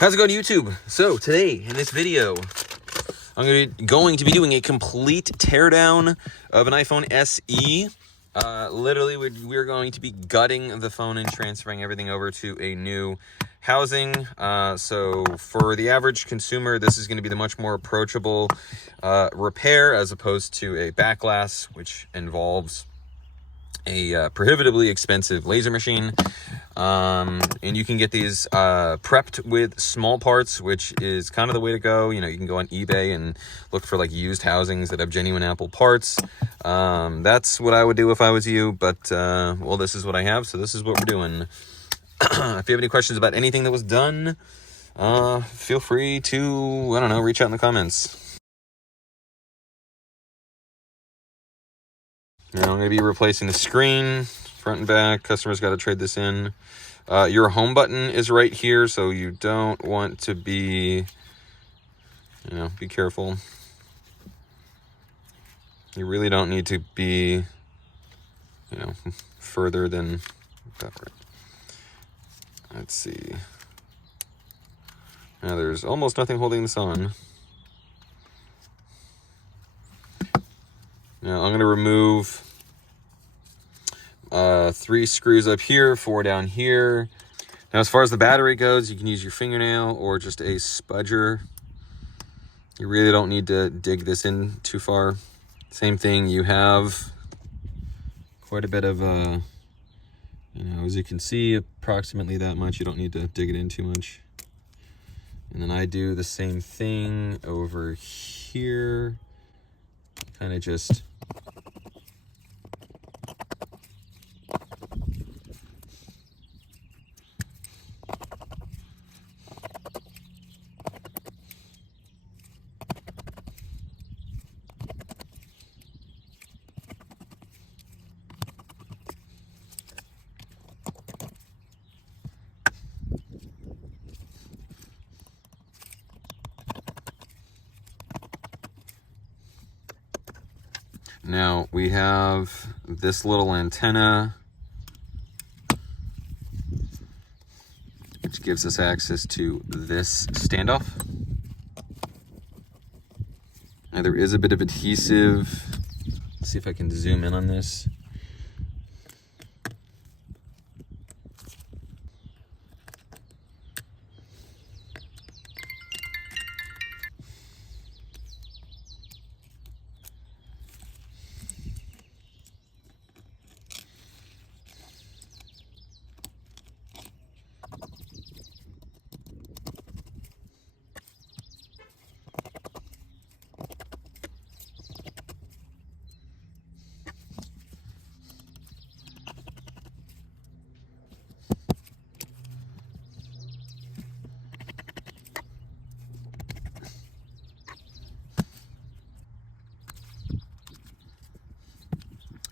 How's it going, YouTube? So today in this video, I'm going to be doing a complete teardown of an iPhone SE. Literally, we're going to be gutting the phone and transferring everything over to a new housing. So for the average consumer, this is going to be the much more approachable repair as opposed to a back glass, which involves a prohibitively expensive laser machine. And you can get these prepped with small parts, which is kind of the way to go. You know, you can go on eBay and look for like used housings that have genuine Apple parts. That's what I would do if I was you, but well, this is what I have, so this is what we're doing. If you have any questions about anything that was done, feel free to, I don't know, reach out in the comments. Now I'm going to be replacing the screen, front and back. Customer's got to trade this in. Your home button is right here, so you don't want to be, be careful. You really don't need to be, further than that. Let's see. Now there's almost nothing holding this on. Now I'm going to remove 3 screws up here, 4 down here. Now as far as the battery goes, you can use your fingernail or just a spudger. You really don't need to dig this in too far. Same thing, you have quite a bit of, as you can see, approximately that much. You don't need to dig it in too much. And then I do the same thing over here. Kind of just now we have this little antenna, which gives us access to this standoff. Now there is a bit of adhesive. Let's see if I can zoom in on this.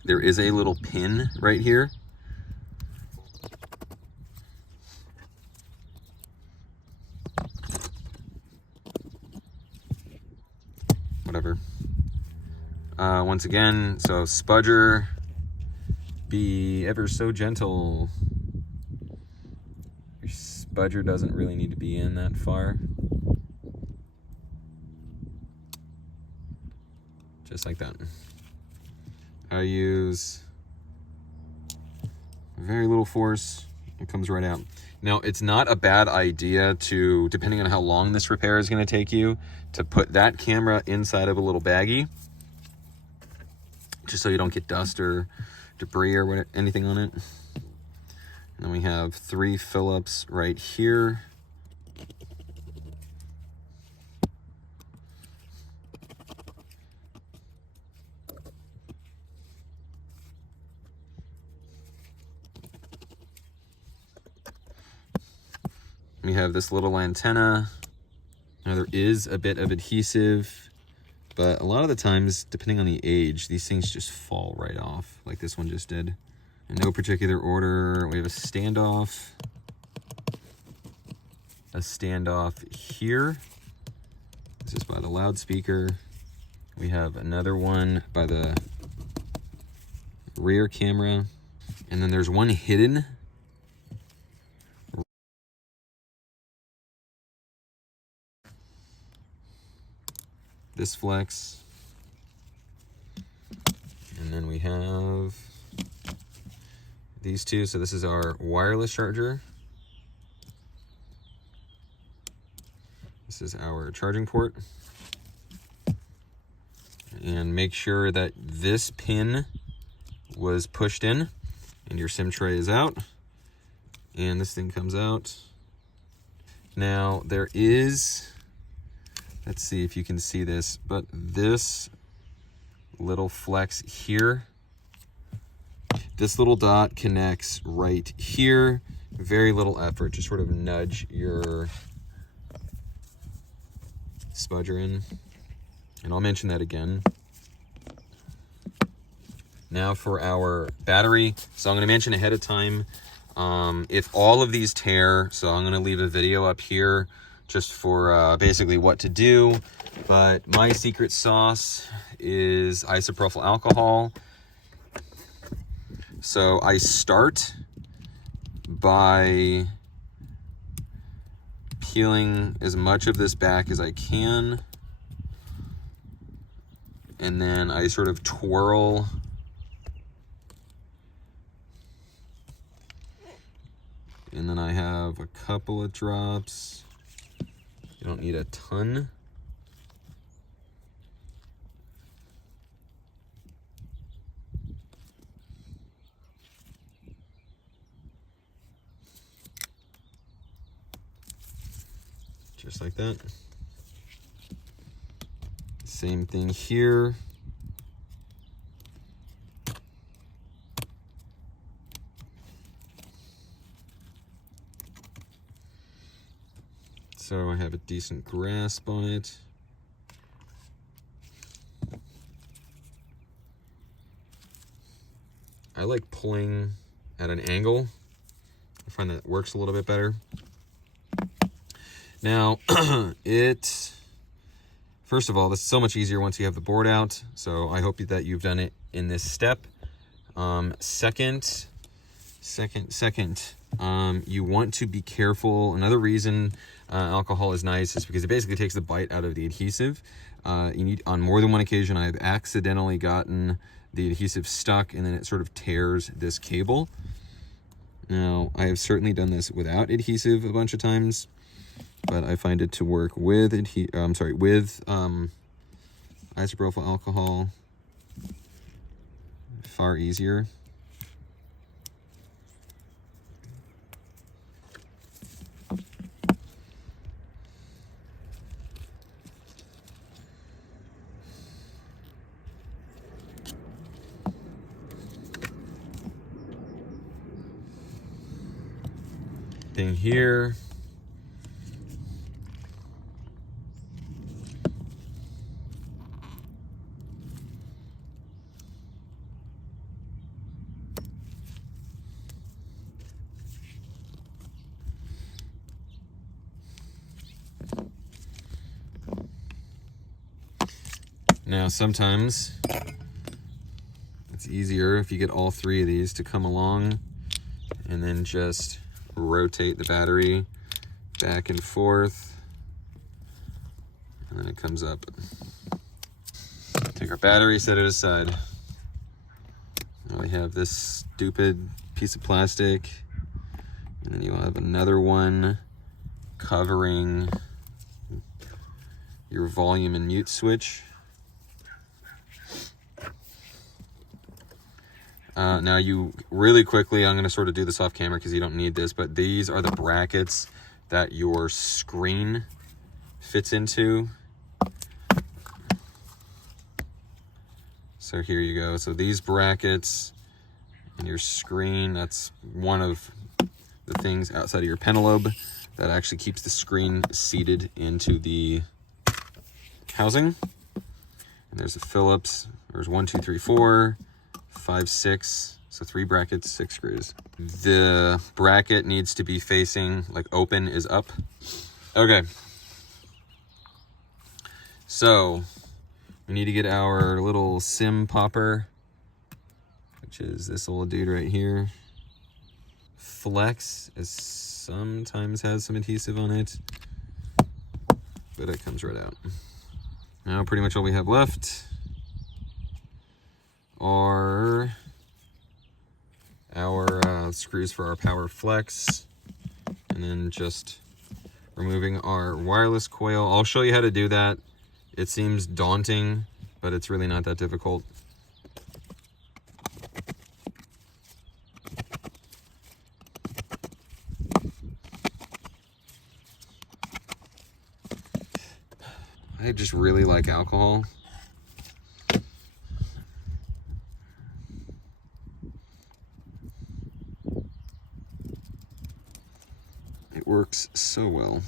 There is a little pin right here. Whatever. Once again, so spudger, be ever so gentle. Your spudger doesn't really need to be in that far. Just like that. I use very little force. It comes right out. Now, it's not a bad idea to, depending on how long this repair is going to take you, to put that camera inside of a little baggie, just so you don't get dust or debris or anything on it. And then we have 3 Phillips right here. We have this little antenna. Now there is a bit of adhesive, but a lot of the times, depending on the age, these things just fall right off, like this one just did. In no particular order, we have a standoff here. This is by the loudspeaker. We have another one by the rear camera. And then there's one hidden this flex. And then we have these two. So this is our wireless charger. This is our charging port. And make sure that this pin was pushed in and your SIM tray is out. And this thing comes out. Now there is, let's see if you can see this, but this little flex here, this little dot connects right here. Very little effort, just sort of nudge your spudger in. And I'll mention that again. Now for our battery. So I'm going to mention ahead of time, if all of these tear, so I'm going to leave a video up here just for basically what to do. But my secret sauce is isopropyl alcohol. So I start by peeling as much of this back as I can. And then I sort of twirl and then I have a couple of drops. You don't need a ton. Just like that. Same thing here. So I have a decent grasp on it. I like pulling at an angle. I find that works a little bit better. Now, first of all, this is so much easier once you have the board out. So I hope that you've done it in this step. Second, you want to be careful. Another reason alcohol is nice is because it basically takes the bite out of the adhesive. You need, on more than one occasion, I've accidentally gotten the adhesive stuck and then it sort of tears this cable. Now, I have certainly done this without adhesive a bunch of times, but I find it to work with isopropyl alcohol far easier. Thing here. Now, sometimes it's easier if you get all three of these to come along and then just rotate the battery back and forth, and then it comes up. Take our battery, set it aside. Now we have this stupid piece of plastic, and then you'll have another one covering your volume and mute switch. Now you really quickly, I'm going to sort of do this off camera because you don't need this, but these are the brackets that your screen fits into. So here you go. So these brackets and your screen, that's one of the things outside of your pentalobe that actually keeps the screen seated into the housing. And there's a Phillips. There's 1, 2, 3, 4, 5, 6. So 3 brackets, 6 screws. The bracket needs to be facing, like open is up. Okay. So we need to get our little SIM popper, which is this little dude right here. Flex sometimes has some adhesive on it, but it comes right out. Now pretty much all we have left are our screws for our power flex, and then just removing our wireless coil. I'll show you how to do that. It seems daunting, but it's really not that difficult. I just really like alcohol. It works so well.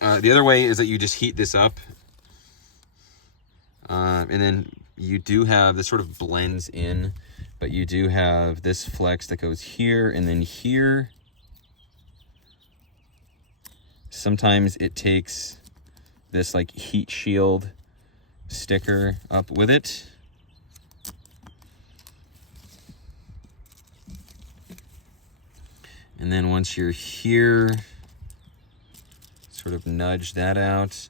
The other way is that you just heat this up, and then you do have this sort of blends in, but you do have this flex that goes here and then here. Sometimes it takes this like heat shield sticker up with it. And then once you're here, sort of nudge that out.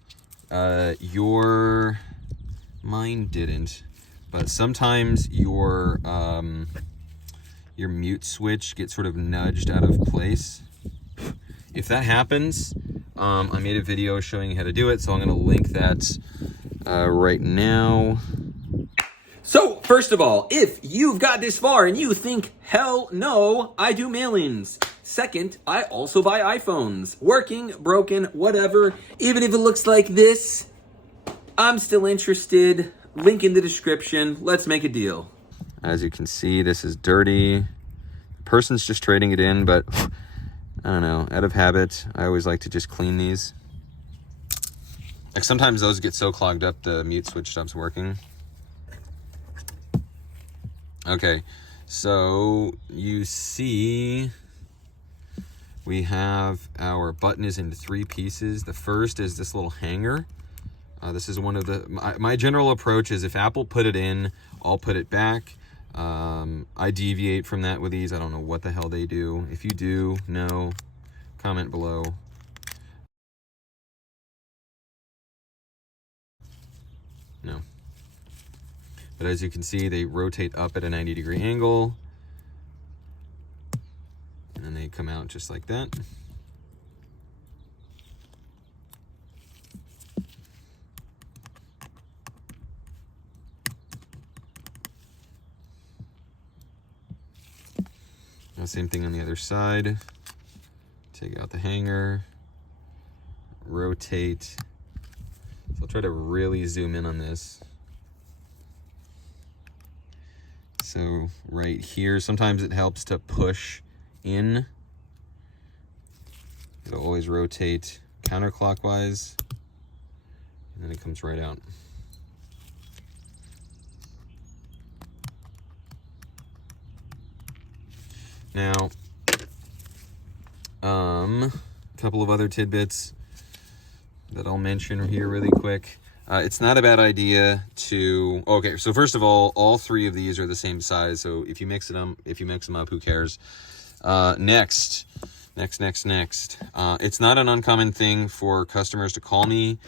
Mine didn't, but sometimes your mute switch gets sort of nudged out of place. If that happens, I made a video showing you how to do it, so I'm gonna link that right now. So, first of all, if you've got this far and you think, hell no, I do mailings. Second, I also buy iPhones. Working, broken, whatever. Even if it looks like this, I'm still interested. Link in the description. Let's make a deal. As you can see, this is dirty. The person's just trading it in, but I don't know, out of habit, I always like to just clean these. Like sometimes those get so clogged up, the mute switch stops working. Okay, so you see we have our button is in 3 pieces. The first is this little hanger. This is one of the, my general approach is if Apple put it in, I'll put it back. I deviate from that with these. I don't know what the hell they do. If you do know, comment below. No. But as you can see, they rotate up at a 90-degree angle. And then they come out just like that. Now, same thing on the other side. Take out the hanger, rotate. So I'll try to really zoom in on this. So right here, sometimes it helps to push in. It'll always rotate counterclockwise, and then it comes right out. Now, a couple of other tidbits that I'll mention here really quick. It's not a bad idea to, okay, so first of all 3 of these are the same size, so if you mix them up, who cares? Next. It's not an uncommon thing for customers to call me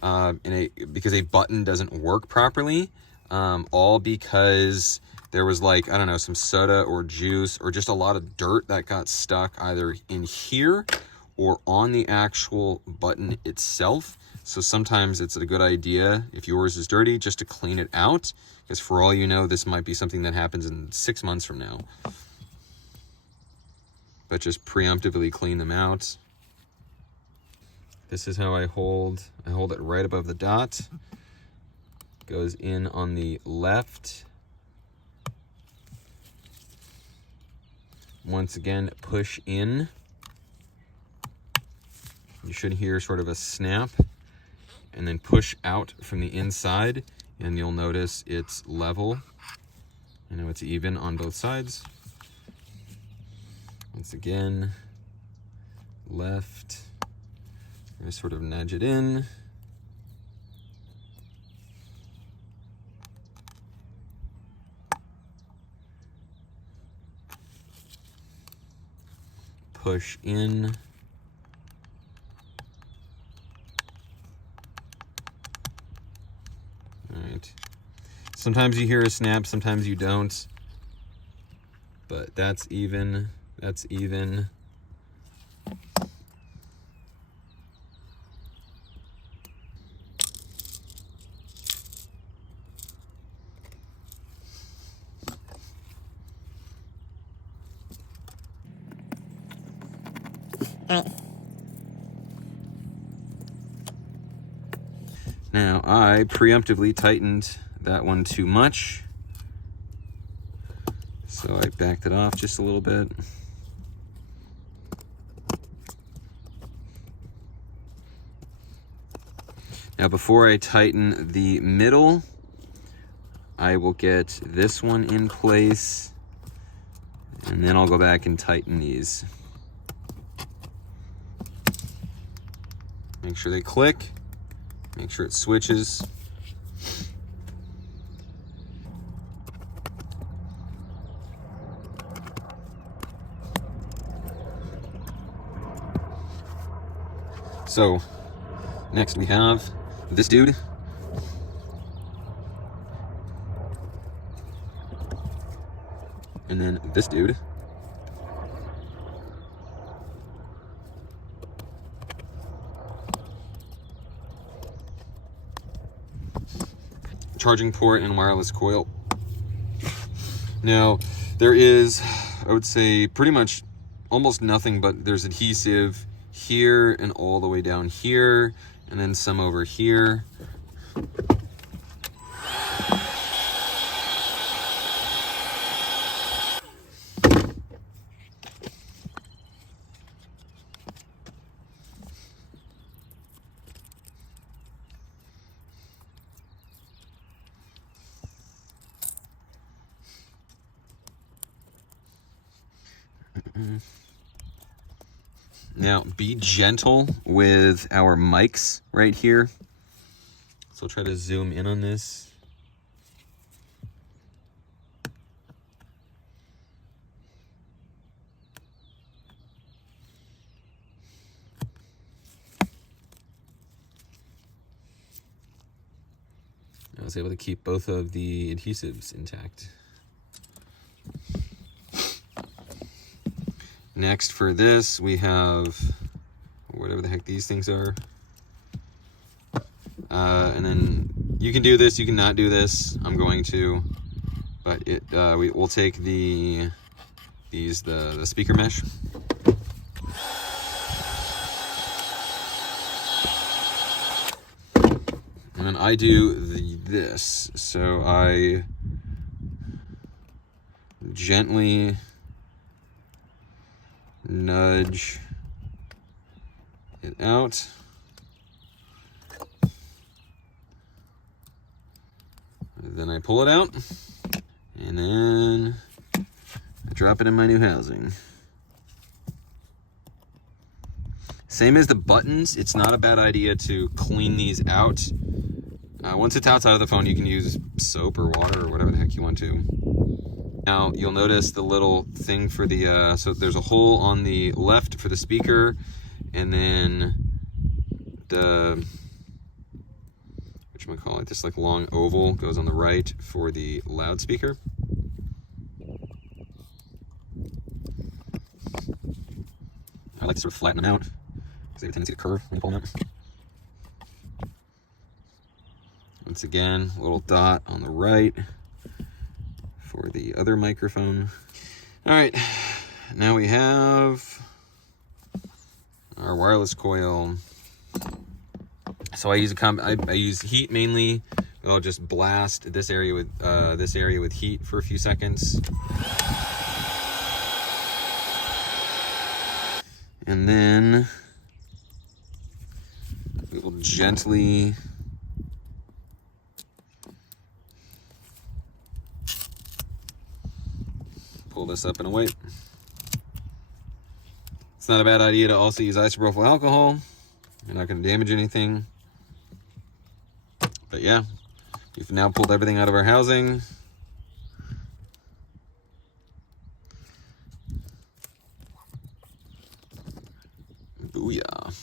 because a button doesn't work properly, all because there was like, I don't know, some soda or juice or just a lot of dirt that got stuck either in here or on the actual button itself. So sometimes it's a good idea, if yours is dirty, just to clean it out, because for all you know, this might be something that happens in 6 months from now. But just preemptively clean them out. This is how I hold it right above the dot. Goes in on the left. Once again, push in. You should hear sort of a snap, and then push out from the inside, and you'll notice it's level. I know it's even on both sides. Once again, left. Just sort of nudge it in. push in. All right. Sometimes you hear a snap, sometimes you don't. But that's even. That's even. All right. Now, I preemptively tightened that one too much, so I backed it off just a little bit. Now, before I tighten the middle, I will get this one in place, and then I'll go back and tighten these. Make sure they click. Make sure it switches. So, next we have this dude. And then this dude. Charging port and wireless coil. Now, there is, I would say, pretty much almost nothing, but there's adhesive here and all the way down here, and then some over here. Now, be gentle with our mics right here. So I'll try to zoom in on this. I was able to keep both of the adhesives intact. Next for this, we have whatever the heck these things are. And then you can do this, you can not do this. I'm going to, but we'll take the speaker mesh. And then I do this. So I gently nudge it out. Then I pull it out, and then I drop it in my new housing. Same as the buttons, it's not a bad idea to clean these out. Once it's outside of the phone, you can use soap or water or whatever the heck you want to. Now, you'll notice the little thing for the, so there's a hole on the left for the speaker, and then the, whatchamacallit, this like long oval goes on the right for the loudspeaker. I like to sort of flatten them out, because they have a tendency to curve when you pull them out. Once again, a little dot on the right for the other microphone. All right, now we have our wireless coil. So I use I use heat mainly. I'll just blast this area with heat for a few seconds, and then we will gently pull this up and away. It's not a bad idea to also use isopropyl alcohol. You're not going to damage anything. But yeah, we've now pulled everything out of our housing. Booyah.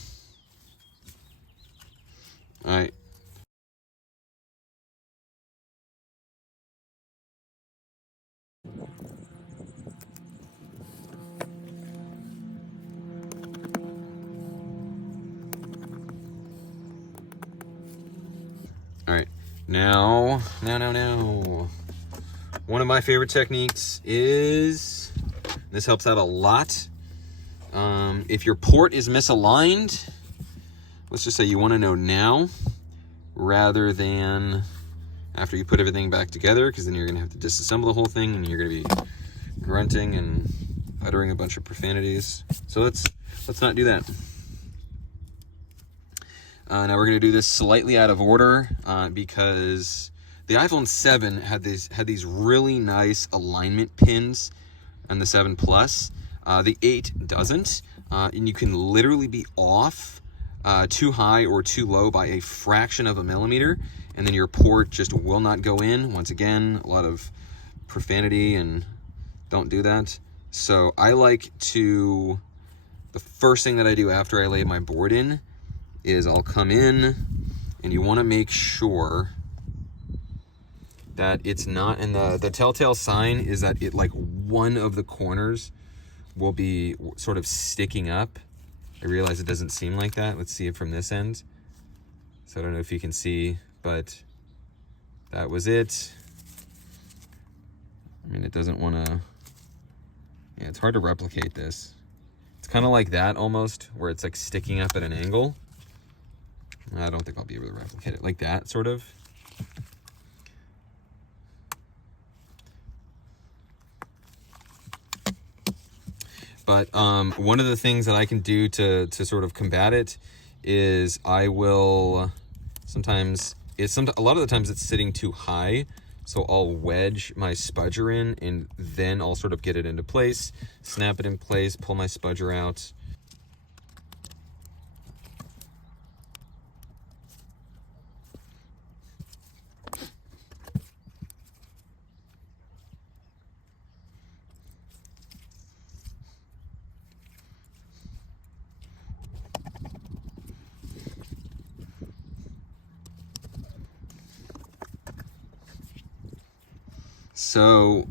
All right. All right. Now. One of my favorite techniques is, this helps out a lot. If your port is misaligned, let's just say you want to know now rather than after you put everything back together, because then you're going to have to disassemble the whole thing and you're going to be grunting and uttering a bunch of profanities. So let's not do that. Now we're going to do this slightly out of order because the iPhone 7 had these really nice alignment pins on the 7 Plus. The 8 doesn't, and you can literally be off too high or too low by a fraction of a millimeter, and then your port just will not go in. Once again, a lot of profanity, and don't do that. So I like to, the first thing that I do after I lay my board in is I'll come in, and you want to make sure that it's not, and the telltale sign is that it, like, one of the corners will be sort of sticking up. I realize it doesn't seem like that. Let's see it from this end. So I don't know if you can see, but that was it. I mean, it doesn't want to, yeah, it's hard to replicate this. It's kind of like that almost, where it's like sticking up at an angle. I don't think I'll be able to replicate it like that, sort of. But one of the things that I can do to sort of combat it is I will sometimes, a lot of the times it's sitting too high, so I'll wedge my spudger in, and then I'll sort of get it into place, snap it in place, pull my spudger out. So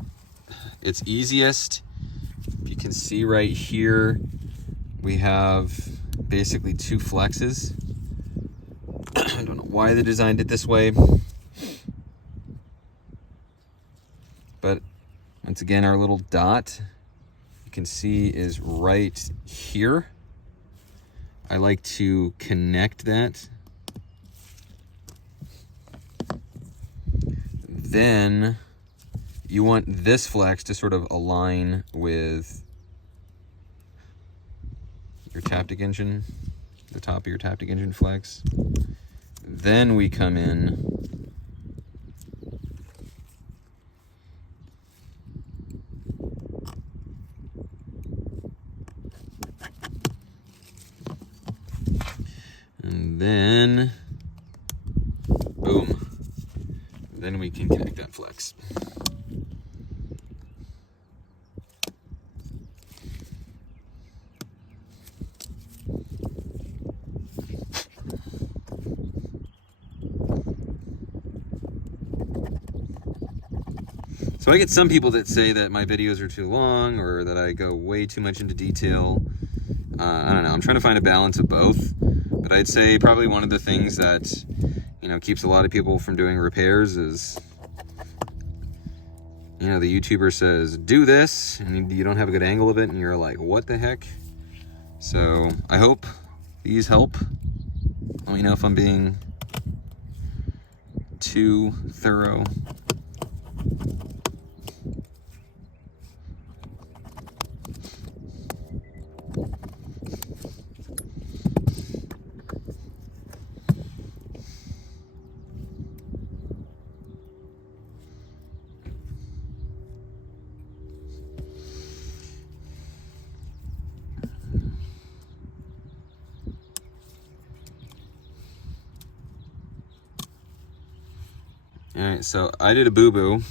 it's easiest, if you can see right here, we have basically two flexes. I don't know why they designed it this way, but once again, our little dot, you can see, is right here. I like to connect that. Then you want this flex to sort of align with your Taptic engine, the top of your Taptic engine flex. Then we come in and then boom. Then we can connect that flex. So I get some people that say that my videos are too long or that I go way too much into detail. I don't know, I'm trying to find a balance of both. But I'd say probably one of the things that, you know, keeps a lot of people from doing repairs is, you know, the YouTuber says, do this, and you don't have a good angle of it, and you're like, what the heck? So I hope these help. Let me know if I'm being too thorough. All right, so I did a boo-boo.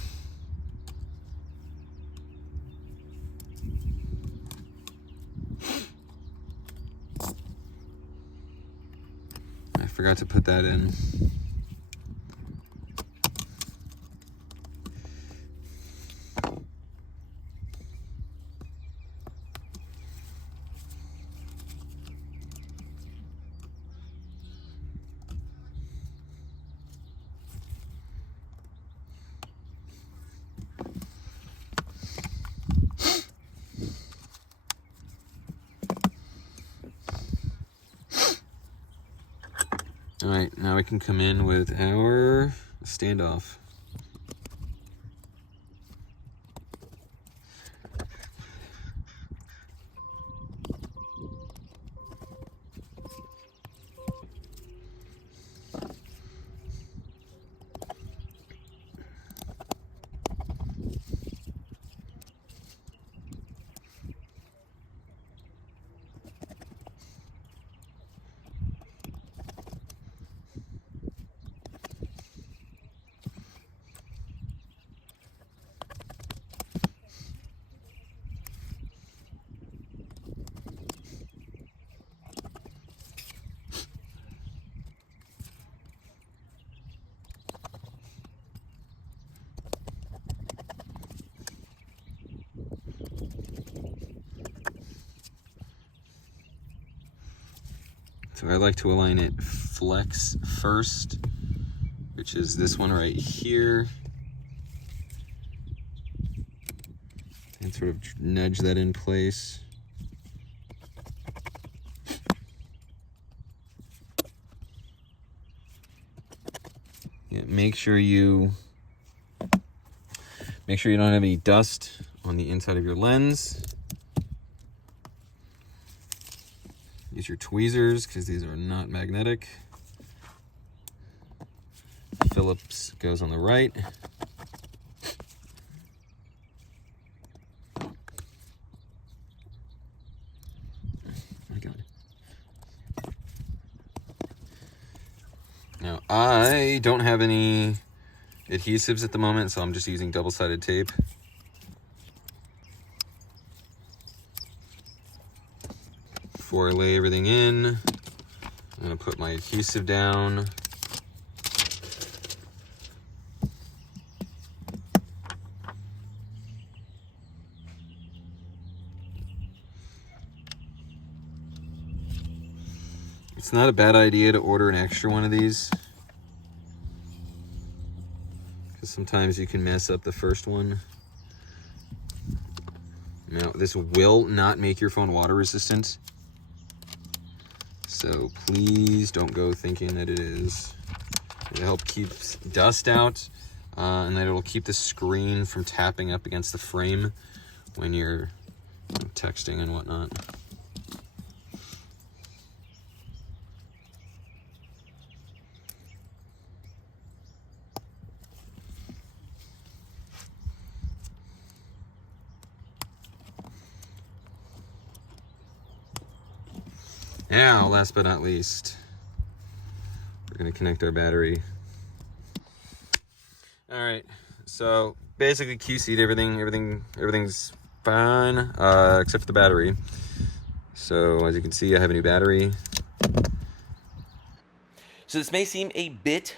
forgot to put that in. All right, now we can come in with our standoff. So I like to align it flex first, which is this one right here. And sort of nudge that in place. Yeah, make sure you don't have any dust on the inside of your lens. Use your tweezers because these are not magnetic. Phillips goes on the right. Oh my God. Now, I don't have any adhesives at the moment, so I'm just using double-sided tape. Before I lay everything in, I'm gonna put my adhesive down. It's not a bad idea to order an extra one of these, because sometimes you can mess up the first one. Now, this will not make your phone water resistant, so please don't go thinking that it is. It'll help keep dust out, and then it'll keep the screen from tapping up against the frame when you're texting and whatnot. Now, last but not least, we're gonna connect our battery. All right, so basically QC'd everything's fine, except for the battery. So as you can see, I have a new battery. So this may seem a bit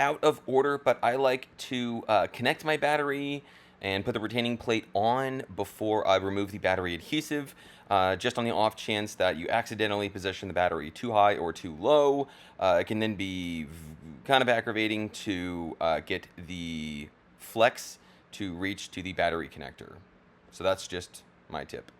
out of order, but I like to connect my battery and put the retaining plate on before I remove the battery adhesive, just on the off chance that you accidentally position the battery too high or too low. It can then be kind of aggravating to get the flex to reach to the battery connector. So that's just my tip.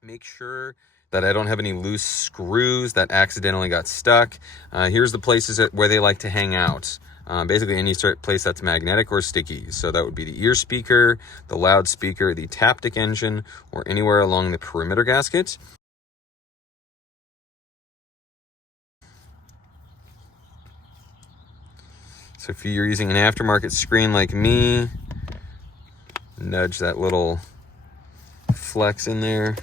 Make sure that I don't have any loose screws that accidentally got stuck. Here's the places where they like to hang out. Basically any place that's magnetic or sticky. So that would be the ear speaker, the loudspeaker, the Taptic engine, or anywhere along the perimeter gasket. So if you're using an aftermarket screen like me, nudge that little flex in there.